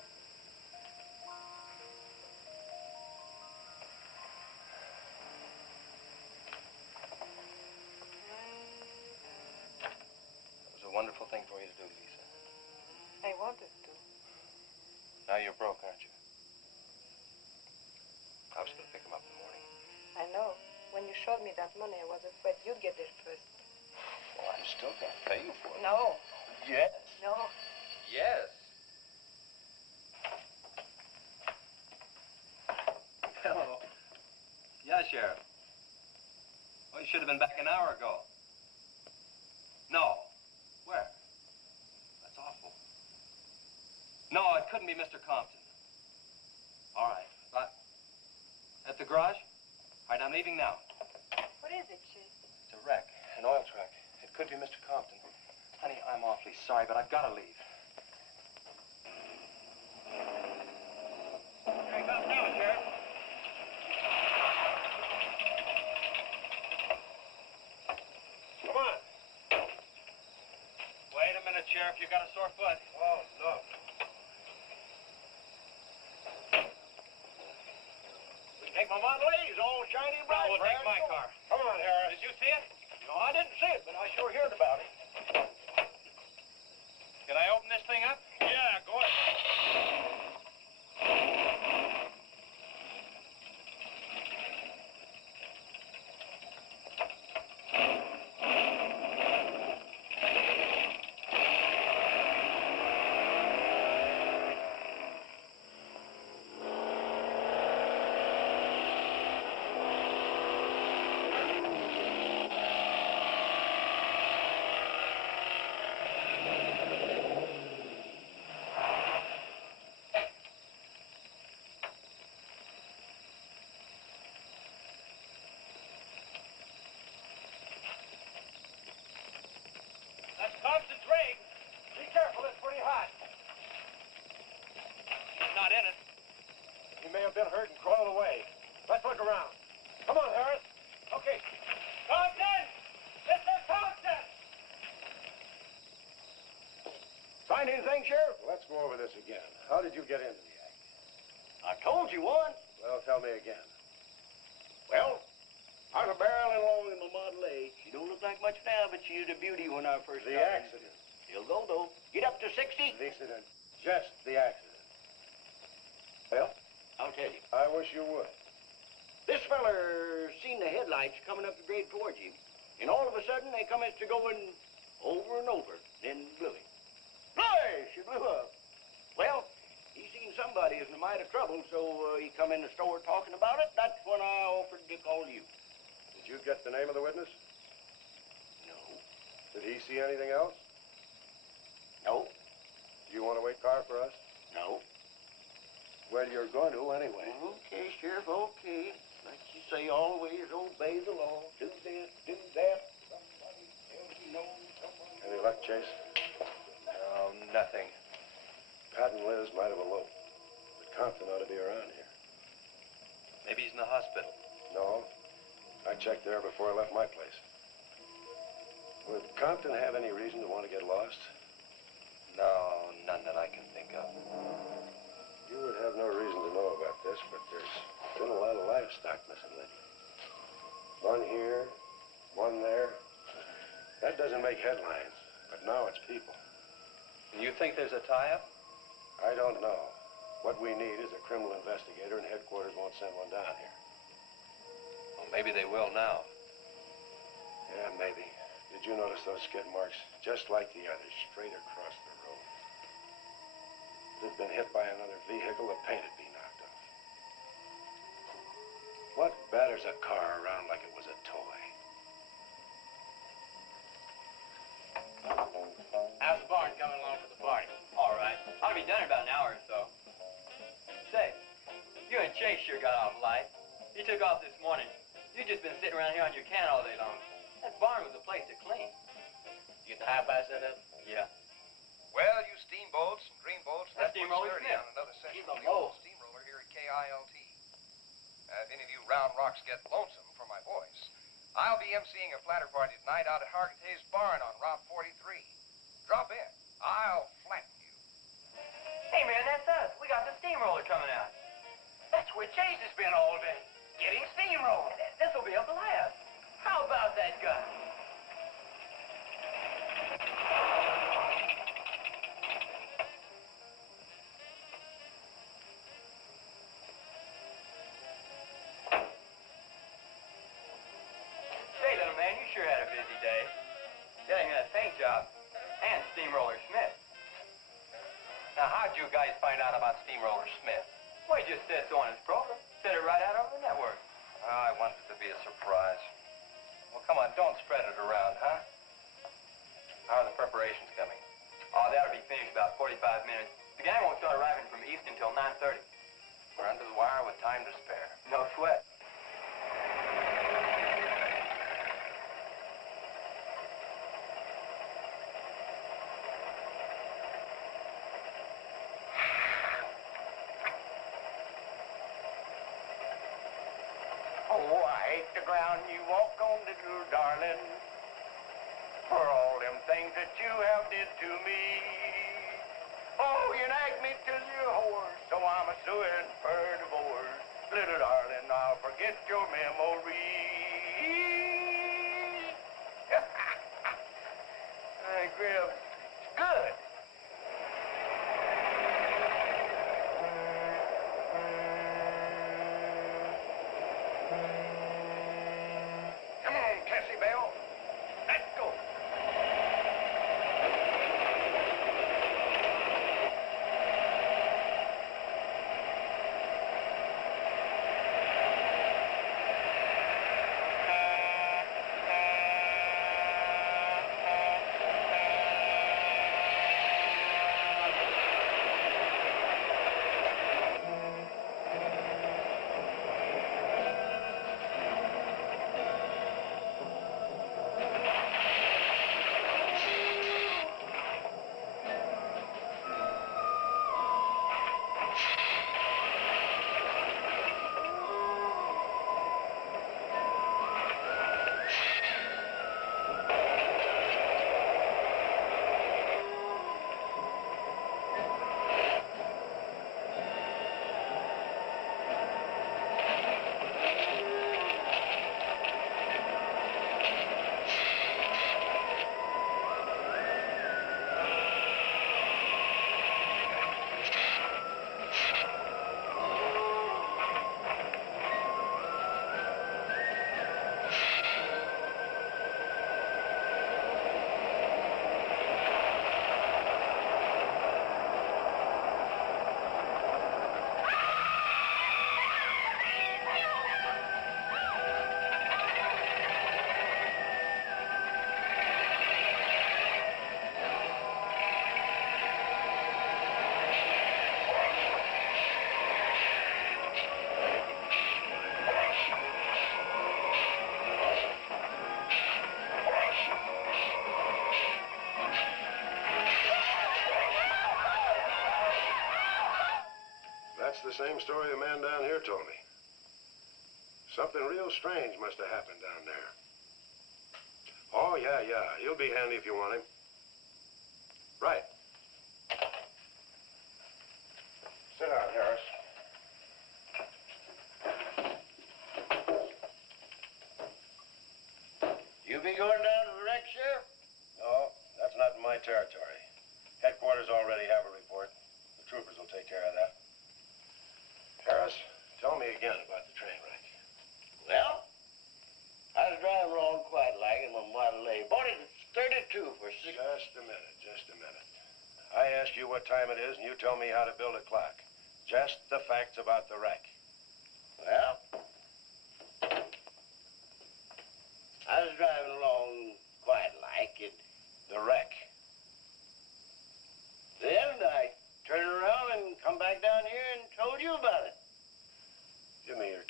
It was a wonderful thing for you to do, Lisa. I wanted to. Now you're broke, aren't you? I was going to pick him up in the morning. I know. When you showed me that money, I was afraid you'd get there first. Well, I'm still going to pay you for it. No. Yes. No. Yes. Hello. Yeah, Sheriff. Well, you should have been back an hour ago. No. Where? That's awful. No, it couldn't be Mr. Compton. All right. At the garage? All right, I'm leaving now. What is it, Chase? It's a wreck, an oil truck. It could be Mr. Compton. Honey, I'm awfully sorry, but I've got to leave. Here he comes now, Sheriff. Come on. Wait a minute, Sheriff. You got a sore foot. Oh, no. Take my Model A's, all shiny bright. No, we'll take my car. Come on, Harris. Did you see it? No, I didn't see it, but I sure heard about it. Can I open this thing up? Yeah, go ahead. That's Compton's rig. Be careful, it's pretty hot. He's not in it. He may have been hurt and crawled away. Let's look around. Come on, Harris. Okay. Compton! Mr. Compton! Find anything, Sheriff? Let's go over this again. How did you get into the act? I told you once. Well, tell me again. Well, I was a barreling along in my Model A. She don't look like much now, but she was a beauty when I first The started. accident. She'll go, though. Get up to 60. The accident. Just the accident. Well, I'll tell you. I wish you would. This feller seen the headlights coming up the grade towards him, and all of a sudden they come to going over and over, then blew him. Boy, she blew up. Well, he seen somebody was in a mite of trouble, so he come in the store talking about it. That's when I offered to call you. Did you get the name of the witness? No. Did he see anything else? No. Do you want to wait car for us? No. Well, you're going to anyway. Okay, Sheriff, okay. Like you say, always obey the law. Do this, do that. Somebody tells you no, somebody... Any luck, Chase? No, nothing. Pat and Liz might have eloped, but Compton ought to be around here. Maybe he's in the hospital. No, I checked there before I left my place. Would Compton have any reason to want to get lost? No, none that I can think of. You would have no reason to know about this, but there's been a lot of livestock missing lately. One here, one there. That doesn't make headlines, but now it's people. You think there's a tie-up? I don't know. What we need is a criminal investigator, and headquarters won't send one down here. Well, maybe they will now. Yeah, maybe. Did you notice those skid marks? Just like the others, straight across the road. If it had been hit by another vehicle, the paint would be knocked off. What batters a car around like it was a toy? How's the barn coming along for the party? All right. Ought to be done in about an hour and Chase sure got off light. He took off this morning. You just been sitting around here on your can all day long. That barn was a place to clean. You get the high five set up? Yeah. Well, you steamboats and dreamboats, That's that's Steamroller sturdy Smith. on another session Keep of 'em the old low. steamroller here at KILT. If any of you round rocks get lonesome for my voice, I'll be emceeing a flatter party tonight out at Hargitay's barn on Route 43. Drop in. I'll flatten you. Hey, man, that's us. We got the steamroller coming out. That's where Chase has been all day, getting steamrolled. This'll be a blast. How about that guy? Say, little man, you sure had a busy day. Getting that paint job and Steamroller Smith. Now, how'd you guys find out about Steamroller Smith? Well, he just said so on his program. Said it right out over the network. I wanted it to be a surprise. Well, come on, don't spread it around, huh? How are the preparations coming? Oh, that'll be finished about 45 minutes. The gang won't start arriving from east until 9:30. We're under the wire with time to spare. No sweat. Oh, I hate the ground you walk on, little darling, for all them things that you have did to me. Oh, you nagged me till you're hoarse, so I'm a suing for divorce. Little darling, I'll forget your memory. Hey, Grib, it's good. Come on, Cassie Bell. Let's go. That's the same story the man down here told me. Something real strange must have happened down there. Oh, yeah. He'll be handy if you want him. Right. Sit down, Harris. You be going down to the wreck, Sheriff? No, that's not in my territory. Headquarters already have a report. The troopers will take care of that. Harris, tell me again about the train wreck. Well, I was driving along quite like in my Model A. Bought it at 32 for $6. Just a minute. I ask you what time it is, and you tell me how to build a clock. Just the facts about the wreck. Well, I was driving along quite like it. The wreck. Then I turned around and come back down here and told you about it.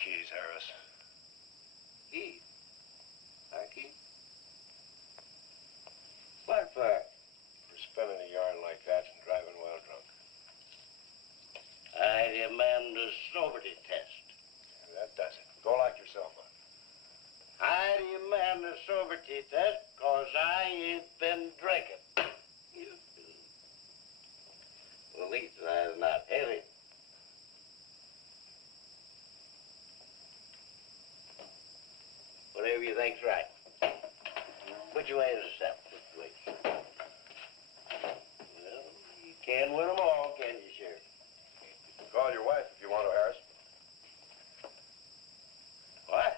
keys, Harris. Keys? My keys? What for? For spinning a yarn like that and driving while drunk. I demand a sobriety test. Yeah, that does it. Go lock yourself up. I demand a sobriety test because I ain't been drinking. Well, at least I'm not heavy. Whatever you think's right. Which way is the step? Which way? Well, you can't win them all, can you, Sheriff? Call your wife if you want to, Harris. What?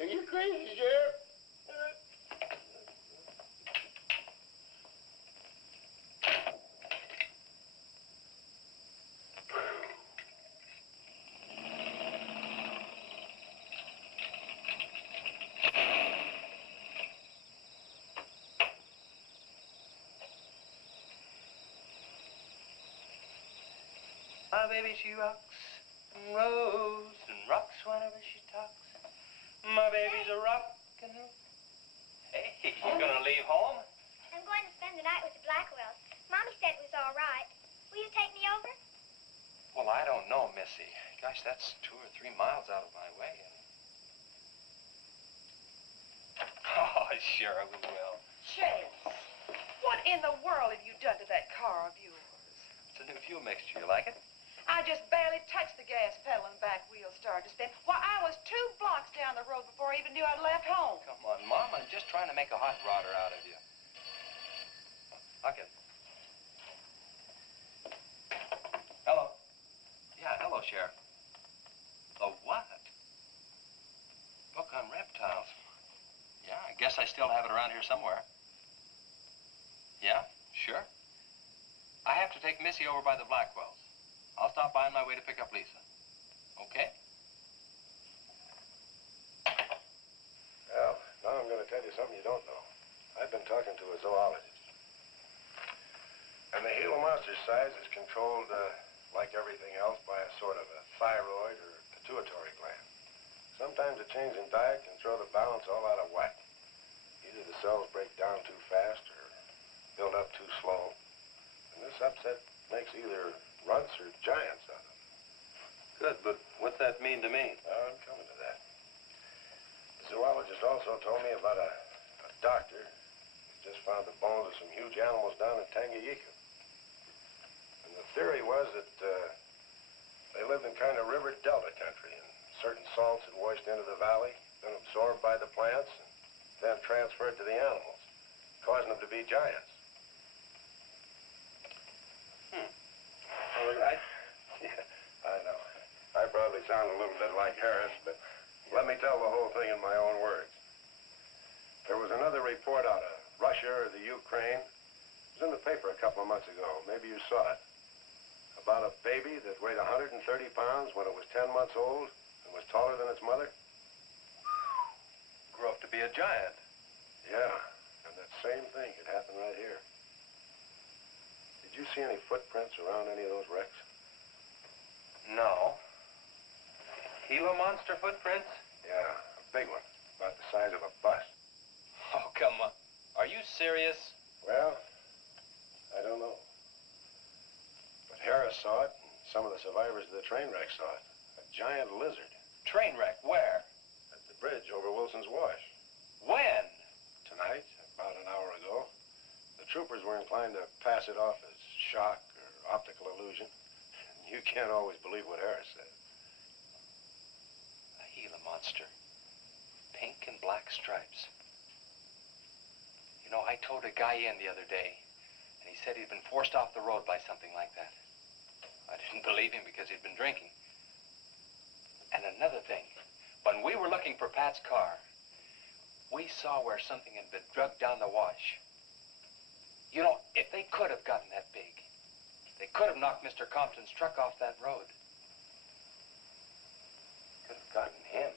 Are you crazy, Sheriff? My baby, she rocks and rolls and rocks whenever she talks. My baby's a rockin'. Hey, you gonna leave home? I'm going to spend the night with the Blackwells. Mommy said it was all right. Will you take me over? Well, I don't know, Missy. Gosh, that's 2 or 3 miles out of my way. And... Oh, sure, we will. Chase, what in the world have you done to that car of yours? It's a new fuel mixture. You like it? I just barely touched the gas pedal and back wheel started to spin. Why, I was 2 blocks down the road before I even knew I'd left home. Come on, Mom. I'm just trying to make a hot rodder out of you. Okay. Hello. Yeah, hello, Sheriff. A what? Book on reptiles. Yeah, I guess I still have it around here somewhere. Yeah, sure. I have to take Missy over by the Blackwells. I'll stop by on my way to pick up Lisa. Okay? Well, now I'm going to tell you something you don't know. I've been talking to a zoologist. And the Gila monster size is controlled, like everything else, by a sort of a thyroid or pituitary gland. Sometimes a change in diet can throw the balance all out of whack. Either the cells break down too fast or build up too slow. And this upset makes either runts or giants out of them. Good, but what's that mean to me? I'm coming to that. The zoologist also told me about a doctor who just found the bones of some huge animals down in Tanganyika. And the theory was that they lived in kind of river delta country, and certain salts had washed into the valley, been absorbed by the plants, and then transferred to the animals, causing them to be giants. Well, yeah, I know. I probably sound a little bit like Harris, but let me tell the whole thing in my own words. There was another report out of Russia or the Ukraine. It was in the paper a couple of months ago. Maybe you saw it. About a baby that weighed 130 pounds when it was 10 months old and was taller than its mother. Grew up to be a giant. Yeah, and that same thing could happen right here. Did you see any footprints around any of those wrecks? No. Gila monster footprints? Yeah, a big one, about the size of a bus. Oh, come on. Are you serious? Well, I don't know. But Harris saw it, and some of the survivors of the train wreck saw it. A giant lizard. Train wreck? Where? At the bridge over Wilson's Wash. When? Tonight, about an hour ago. The troopers were inclined to pass it off as shock or optical illusion. You can't always believe what Harris said. A Gila monster. Pink and black stripes. You know, I towed a guy in the other day, and he said he'd been forced off the road by something like that. I didn't believe him because he'd been drinking. And another thing, when we were looking for Pat's car, we saw where something had been drugged down the wash. You know, if they could have gotten that big, they could have knocked Mr. Compton's truck off that road. Could have gotten him.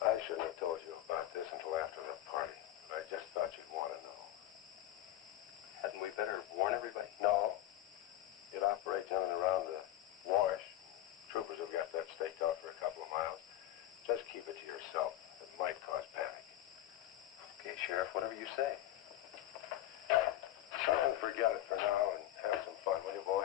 I shouldn't have told you about this until after the party, but I just thought you'd want to know. Hadn't we better warn everybody? No, you say? Try and forget it for now and have some fun, will you, boy?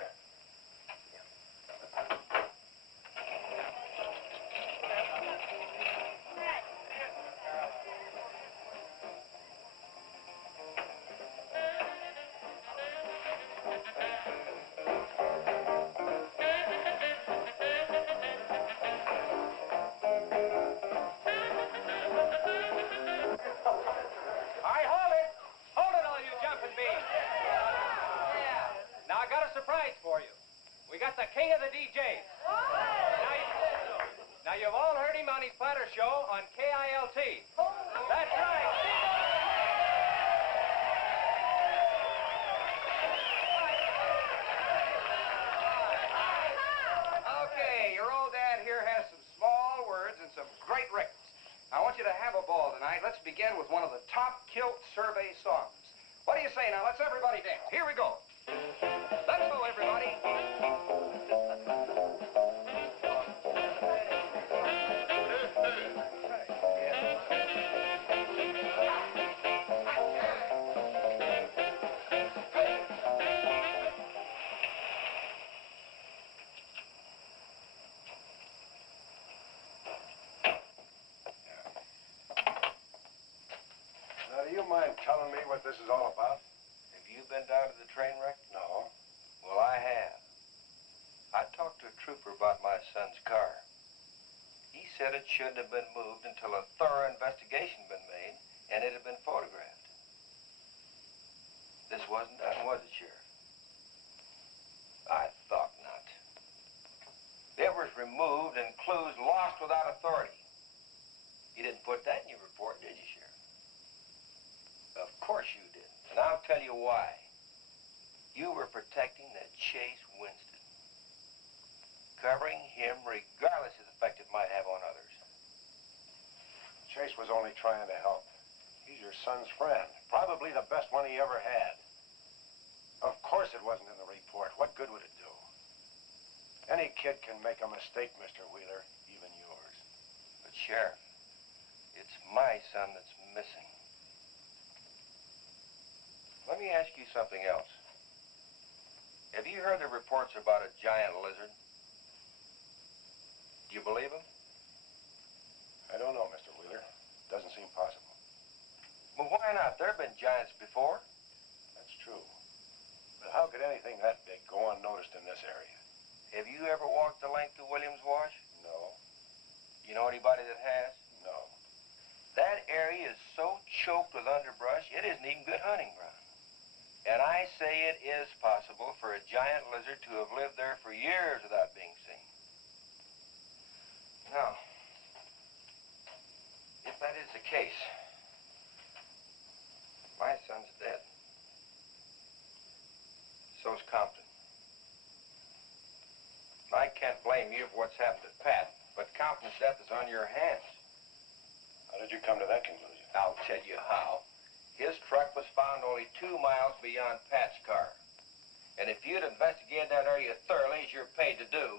Hold it, all you jumping beans. Yeah. Now, I got a surprise for you. We got the king of the DJs. Now, you've all heard him on his platter show on KILT. That's right. Okay, your old dad here has some small words and some great records. I want you to have a ball tonight. Let's begin with one of the top kilt survey songs. What do you say now? Let's everybody dance. Here we go. Let's go, everybody. Now, do you mind telling me what this is all about? Have you been down to the train wreck? No. Well, I have. I talked to a trooper about my son's car. He said it shouldn't have been moved until a thorough investigation had been made and it had been photographed. This wasn't done, was it, Sheriff? I thought not. It was removed and clues lost without authority. You didn't put that in your report, did you, Sheriff? Of course you didn't, and I'll tell you why. You were protecting that Chase Winston, covering him regardless of the effect it might have on others. Chase was only trying to help. He's your son's friend, probably the best one he ever had. Of course it wasn't in the report. What good would it do? Any kid can make a mistake, Mr. Wheeler, even yours. But, Sheriff, it's my son that's missing. Let me ask you something else. Have you heard the reports about a giant lizard? Do you believe them? I don't know, Mr. Wheeler. Doesn't seem possible. Well, why not? There have been giants before. That's true. But how could anything that big go unnoticed in this area? Have you ever walked the length of Williams Wash? No. You know anybody that has? No. That area is so choked with underbrush, it isn't even good hunting ground. And I say it is possible for a giant lizard to have lived there for years without being seen. Now, if that is the case, my son's dead. So's Compton. I can't blame you for what's happened to Pat, but Compton's death is on your hands. How did you come to that conclusion? I'll tell you how. His truck was found only 2 miles beyond Pat's car. And if you'd investigated that area thoroughly, as you're paid to do,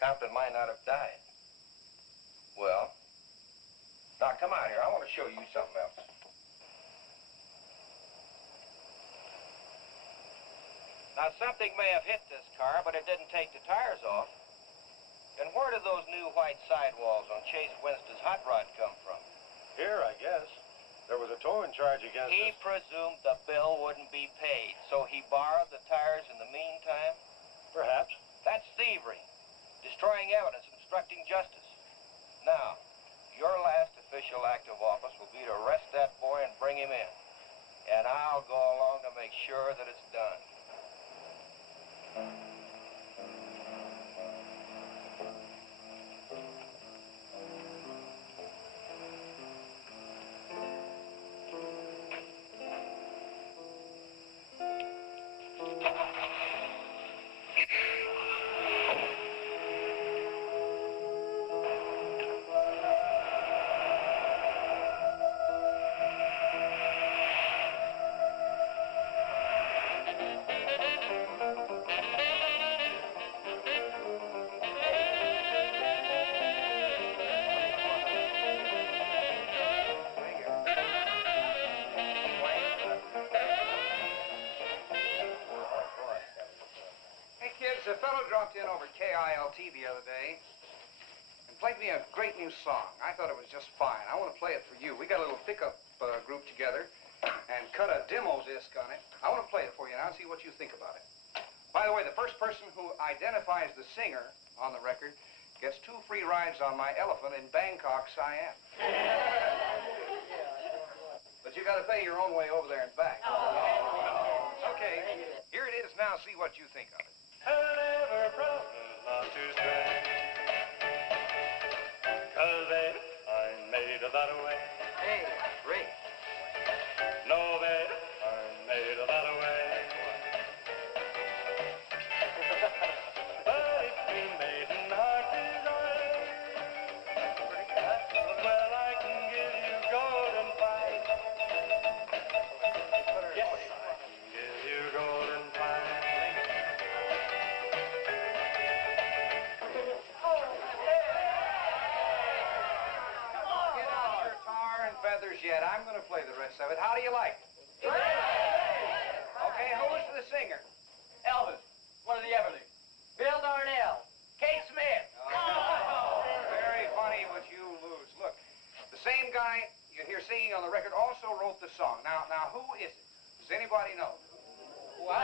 Compton might not have died. Well, now come out here. I want to show you something else. Now, something may have hit this car, but it didn't take the tires off. And where did those new white sidewalls on Chase Winston's hot rod come from? Here, I guess. There was a towing charge against He us. presumed the bill wouldn't be paid, so he borrowed the tires in the meantime. Perhaps. That's thievery, destroying evidence, obstructing justice. Now, your last official act of office will be to arrest that boy and bring him in. And I'll go along to make sure that it's done. a fellow dropped in over KILT the other day and played me a great new song. I thought it was just fine. I want to play it for you. We got a little pickup group together and cut a demo disc on it. I want to play it for you now and see what you think about it. By the way, the first person who identifies the singer on the record gets 2 free rides on my elephant in Bangkok, Siam. But you got to pay your own way over there and back. Okay, here it is now. See what you think of it. And ever promise not to stray, 'cause baby, I'm made of that way. Hey, great. No, baby, I'm made of that way. But if we made an heart desire, well, I can give you golden fire. Yes, I can give you golden fire. Get out your tar and feathers yet. I'm going to play the rest of it. How do you like it? Okay, who's the singer? Elvis, one of the Everlys. Bill Darnell. Kate Smith. Very funny, but you lose. Look, the same guy you hear singing on the record also wrote the song. Now, who is it? Does anybody know? What?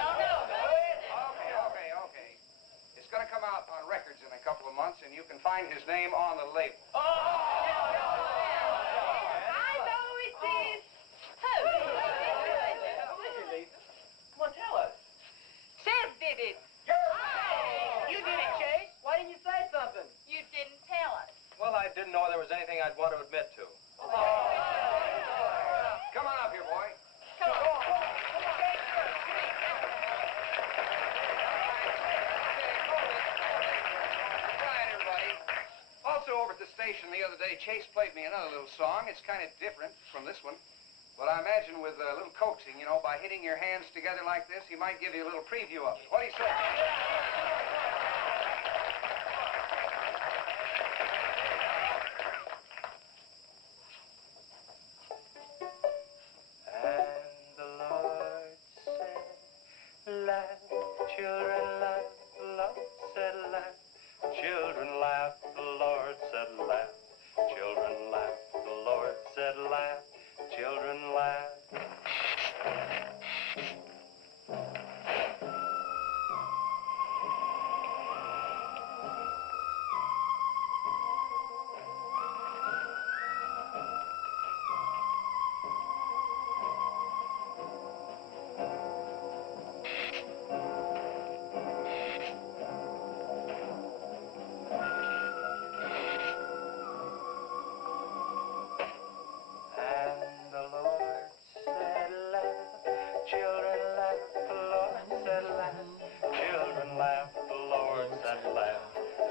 Okay. It's going to come out on records in a couple of months, and you can find his name on the label. I know it is. Come on, tell us. Chef did it. You did it, Chase. Why didn't you say something? You didn't tell us. Well, I didn't know there was anything I'd want to admit to. Come on up here, boy. Come on. Quiet, everybody. Also, over at the station the other day, Chase played me another little song. It's kind of different from this one. But I imagine with a little coaxing, you know, by hitting your hands together like this, he might give you a little preview of it. What do you say? And the Lord said, laugh, children, laugh. The Lord said, laugh, children, laugh. The Lord said, laugh, children, laugh. The Lord said, laugh, children, laugh. And the Lord said, laugh, children, laugh. The Lord said, laugh, children, laugh. The Lord said, laugh,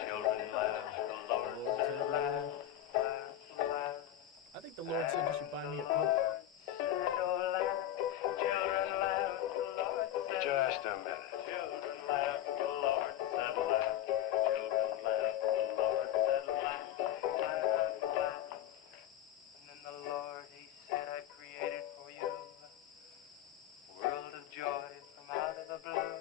children, laugh. The Lord said, laugh, laugh, laugh. I think the Lord said you should buy me a Coke. Said, oh, laugh, children, laugh. The Lord said, Just a minute. children, laugh. The Lord said, laugh, children, laugh. The Lord said, laugh, laugh, laugh. And then the Lord, he said, I created for you a world of joy from out of the blue.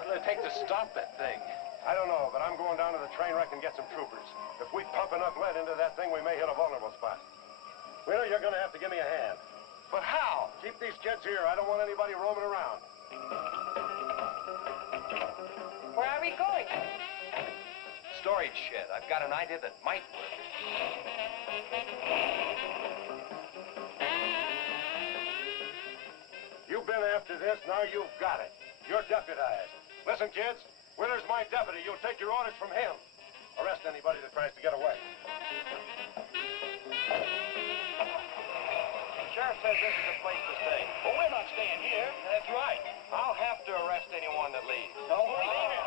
What'll it take to stop that thing? I don't know, but I'm going down to the train wreck and get some troopers. If we pump enough lead into that thing, we may hit a vulnerable spot. Keep these kids here. I don't want anybody roaming around. Where are we going? Storage shed. I've got an idea that might work. You've been after this, now you've got it. You're deputized. Listen, kids, Wheeler's my deputy. You'll take your orders from him. Arrest anybody that tries to get away. The sheriff says this is a place to stay. Well, we're not staying here. That's right. I'll have to arrest anyone that leaves. Don't leave it.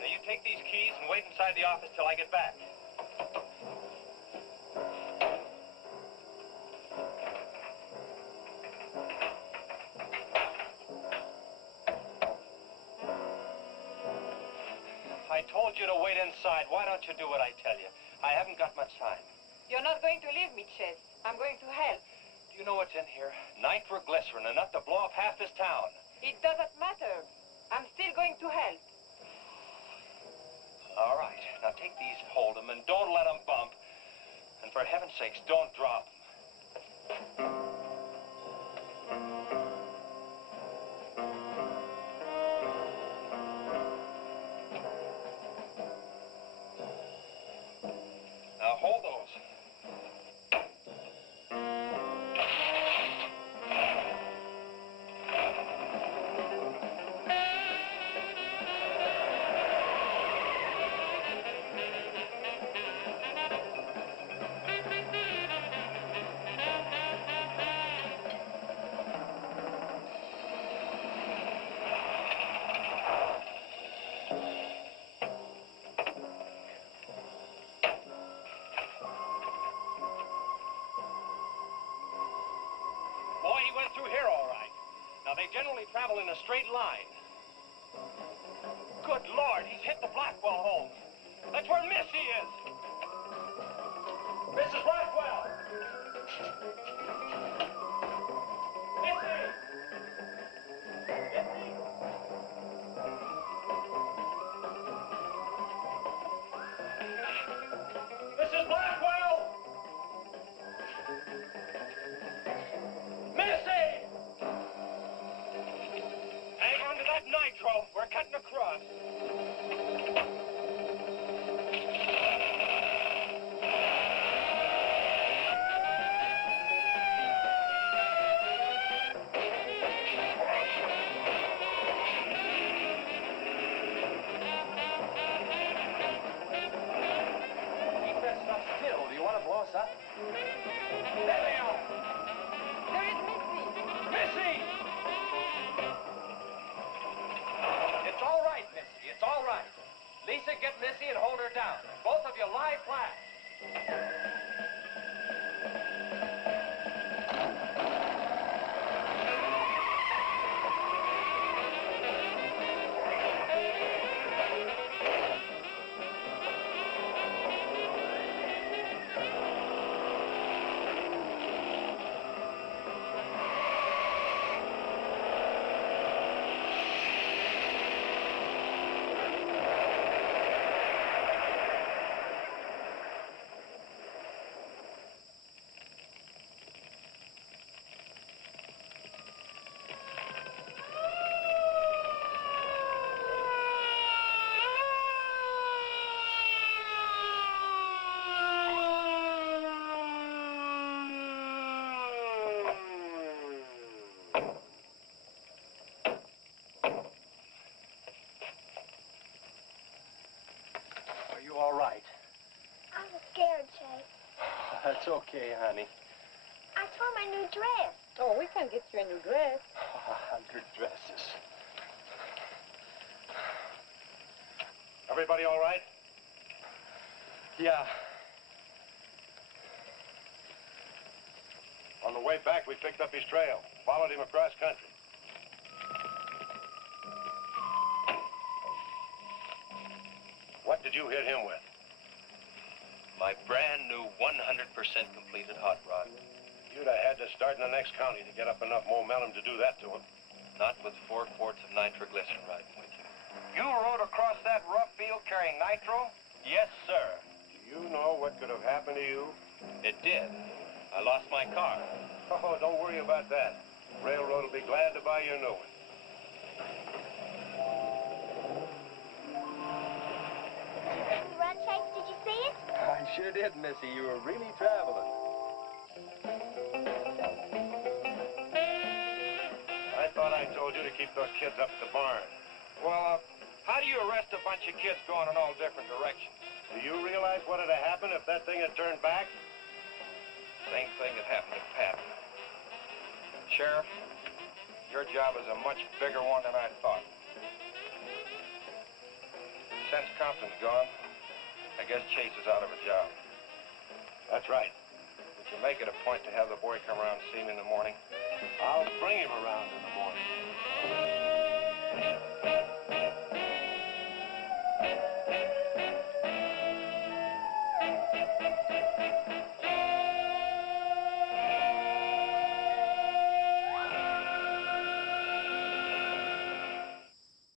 Now, you take these keys and wait inside the office till I get back. I told you to wait inside. Why don't you do what I tell you? I haven't got much time. You're not going to leave me, Chase. I'm going to help. Do you know what's in here? Nitroglycerin, enough to blow up half this town. It doesn't matter. I'm still going to help. All right. Now take these, hold them, and don't let them bump. And for heaven's sakes, don't drop them. Now hold those. Boy, he went through here all right. Now, they generally travel in a straight line. Good Lord, he's hit the Blackwell home. That's where Missy is. Mrs. Blackwell! Missy! Missy! Mrs. Blackwell! Missy! Hang on to that nitro. We're cutting across. Keep that stuff still. Do you want to blow us up? There they are! There is Missy. Missy! It's all right, Missy. It's all right. Lisa, get Missy and hold her down. Both of you lie flat. Are you all right? I'm scared, Chase. That's okay, honey. I saw my new dress. Oh, we can get you a new dress. 100 dresses. Everybody all right? Yeah. On the way back, we picked up his trail. Followed him across country. What did you hit him with? My brand new 100% completed hot rod. You'd have had to start in the next county to get up enough momentum to do that to him. Not with 4 quarts of nitroglycerin riding with you. You rode across that rough field carrying nitro? Yes, sir. Do you know what could have happened to you? It did. I lost my car. Oh, don't worry about that. Railroad will be glad to buy you a new one. Run, Chase, did you see it? I sure did, Missy. You were really traveling. I thought I told you to keep those kids up at the barn. Well, how do you arrest a bunch of kids going in all different directions? Do you realize what would have happened if that thing had turned back? Same thing that happened to Pat. Sheriff, your job is a much bigger one than I thought. Since Compton's gone, I guess Chase is out of a job. That's right. Would you make it a point to have the boy come around and see me in the morning? I'll bring him around in the morning.